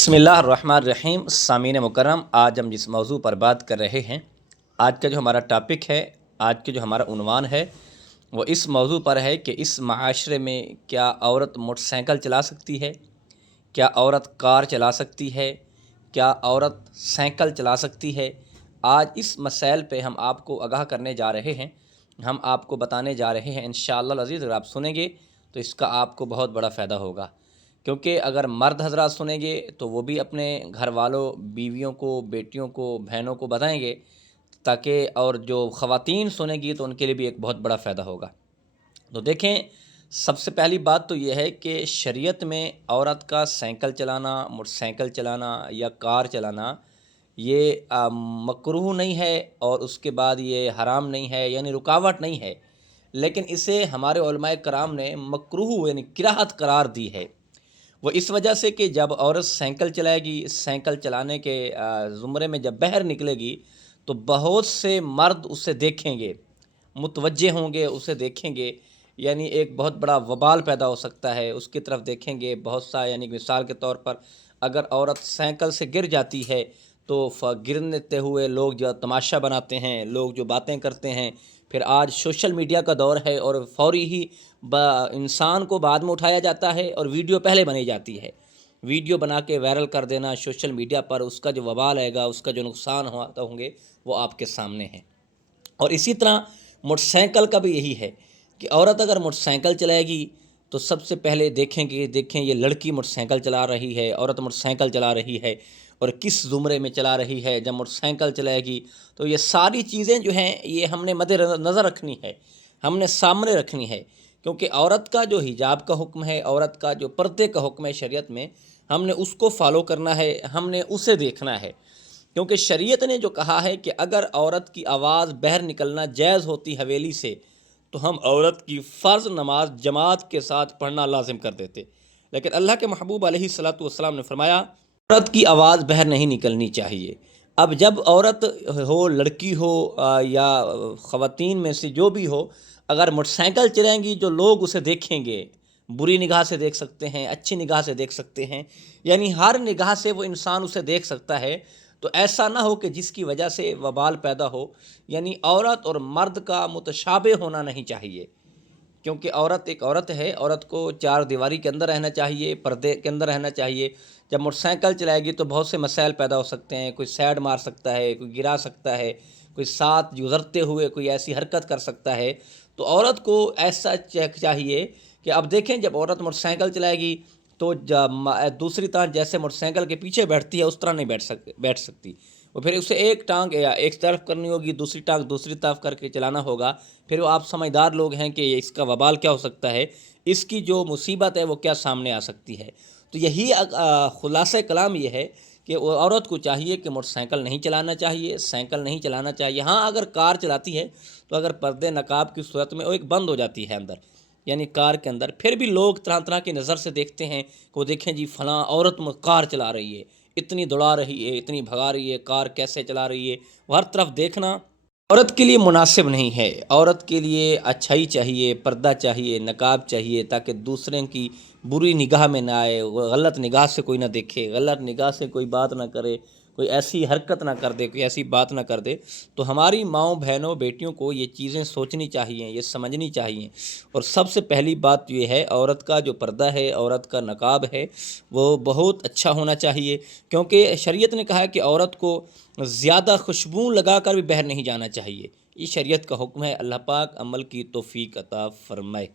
بسم اللہ الرحمن الرحیم۔ سامعین مکرم، آج ہم جس موضوع پر بات کر رہے ہیں، آج کا جو ہمارا ٹاپک ہے، آج کے جو ہمارا عنوان ہے وہ اس موضوع پر ہے کہ اس معاشرے میں کیا عورت موٹر سائیکل چلا سکتی ہے، کیا عورت کار چلا سکتی ہے، کیا عورت سائیکل چلا سکتی ہے۔ آج اس مسائل پہ ہم آپ کو آگاہ کرنے جا رہے ہیں، ہم آپ کو بتانے جا رہے ہیں انشاءاللہ العزیز۔ اگر آپ سنیں گے تو اس کا آپ کو بہت بڑا فائدہ ہوگا، کیونکہ اگر مرد حضرات سنیں گے تو وہ بھی اپنے گھر والوں، بیویوں کو، بیٹیوں کو، بہنوں کو بتائیں گے، تاکہ اور جو خواتین سنیں گی تو ان کے لیے بھی ایک بہت بڑا فائدہ ہوگا۔ تو دیکھیں، سب سے پہلی بات تو یہ ہے کہ شریعت میں عورت کا سائیکل چلانا، موٹر سائیکل چلانا یا کار چلانا یہ مکروہ نہیں ہے، اور اس کے بعد یہ حرام نہیں ہے، یعنی رکاوٹ نہیں ہے، لیکن اسے ہمارے علماء کرام نے مکروہ یعنی کراہت قرار دی ہے۔ وہ اس وجہ سے کہ جب عورت سائیکل چلائے گی، سائیکل چلانے کے زمرے میں جب باہر نکلے گی تو بہت سے مرد اسے دیکھیں گے، متوجہ ہوں گے، اسے دیکھیں گے، یعنی ایک بہت بڑا وبال پیدا ہو سکتا ہے۔ اس کی طرف دیکھیں گے بہت سا، یعنی مثال کے طور پر اگر عورت سائیکل سے گر جاتی ہے تو گرنے ہوئے لوگ جو تماشا بناتے ہیں، لوگ جو باتیں کرتے ہیں، پھر آج سوشل میڈیا کا دور ہے اور فوری ہی انسان کو بعد میں اٹھایا جاتا ہے اور ویڈیو پہلے بنائی جاتی ہے، ویڈیو بنا کے وائرل کر دینا سوشل میڈیا پر، اس کا جو وبال آئے گا، اس کا جو نقصان ہوں گے وہ آپ کے سامنے ہیں۔ اور اسی طرح موٹر سائیکل کا بھی یہی ہے کہ عورت اگر موٹر سائیکل چلائے گی تو سب سے پہلے دیکھیں یہ لڑکی موٹر سائیکل چلا رہی ہے، عورت موٹر سائیکل چلا رہی ہے اور کس زمرے میں چلا رہی ہے۔ جب موٹر سائیکل چلائے گی تو یہ ساری چیزیں جو ہیں یہ ہم نے مد نظر رکھنی ہے، ہم نے سامنے رکھنی ہے، کیونکہ عورت کا جو حجاب کا حکم ہے، عورت کا جو پردے کا حکم ہے شریعت میں، ہم نے اس کو فالو کرنا ہے، ہم نے اسے دیکھنا ہے، کیونکہ شریعت نے جو کہا ہے کہ اگر عورت کی آواز باہر نکلنا جائز ہوتی حویلی سے تو ہم عورت کی فرض نماز جماعت کے ساتھ پڑھنا لازم کر دیتے، لیکن اللہ کے محبوب علیہ الصلاۃ والسلام نے فرمایا عورت کی آواز باہر نہیں نکلنی چاہیے۔ اب جب عورت ہو، لڑکی ہو یا خواتین میں سے جو بھی ہو، اگر موٹر سائیکل چلائیں گی جو لوگ اسے دیکھیں گے، بری نگاہ سے دیکھ سکتے ہیں، اچھی نگاہ سے دیکھ سکتے ہیں، یعنی ہر نگاہ سے وہ انسان اسے دیکھ سکتا ہے، تو ایسا نہ ہو کہ جس کی وجہ سے وبال پیدا ہو۔ یعنی عورت اور مرد کا متشابہ ہونا نہیں چاہیے، کیونکہ عورت ایک عورت ہے، عورت کو چار دیواری کے اندر رہنا چاہیے، پردے کے اندر رہنا چاہیے۔ جب موٹر سائیکل چلائے گی تو بہت سے مسائل پیدا ہو سکتے ہیں، کوئی سائڈ مار سکتا ہے، کوئی گرا سکتا ہے، کوئی ساتھ گزرتے ہوئے کوئی ایسی حرکت کر سکتا ہے، تو عورت کو ایسا چاہیے کہ اب دیکھیں جب عورت موٹر سائیکل چلائے گی تو دوسری طرح جیسے موٹر سائیکل کے پیچھے بیٹھتی ہے اس طرح نہیں بیٹھ سکتی، وہ پھر اسے ایک ٹانگ یا ایک طرف کرنی ہوگی، دوسری ٹانگ دوسری طرف کر کے چلانا ہوگا، پھر وہ آپ سمجھدار لوگ ہیں کہ اس کا وبال کیا ہو سکتا ہے، اس کی جو مصیبت ہے وہ کیا سامنے آ سکتی ہے۔ تو یہی خلاصہ کلام یہ ہے کہ وہ عورت کو چاہیے کہ موٹر سائیکل نہیں چلانا چاہیے، سائیکل نہیں چلانا چاہیے۔ ہاں اگر کار چلاتی ہے تو اگر پردے نقاب کی صورت میں وہ ایک بند ہو جاتی ہے اندر، یعنی کار کے اندر، پھر بھی لوگ طرح طرح کی نظر سے دیکھتے ہیں کہ وہ دیکھیں جی فلاں عورت کار چلا رہی ہے، اتنی دوڑا رہی ہے، اتنی بھگا رہی ہے، کار کیسے چلا رہی ہے، وہ ہر طرف دیکھنا عورت کے لیے مناسب نہیں ہے۔ عورت کے لیے اچھائی چاہیے، پردہ چاہیے، نقاب چاہیے، تاکہ دوسرے کی بری نگاہ میں نہ آئے، غلط نگاہ سے کوئی نہ دیکھے، غلط نگاہ سے کوئی بات نہ کرے، کوئی ایسی حرکت نہ کر دے، کوئی ایسی بات نہ کر دے۔ تو ہماری ماؤں، بہنوں، بیٹیوں کو یہ چیزیں سوچنی چاہیے، یہ سمجھنی چاہیے۔ اور سب سے پہلی بات یہ ہے، عورت کا جو پردہ ہے، عورت کا نقاب ہے، وہ بہت اچھا ہونا چاہیے، کیونکہ شریعت نے کہا ہے کہ عورت کو زیادہ خوشبو لگا کر بھی باہر نہیں جانا چاہیے۔ یہ شریعت کا حکم ہے۔ اللہ پاک عمل کی توفیق عطا فرمائے۔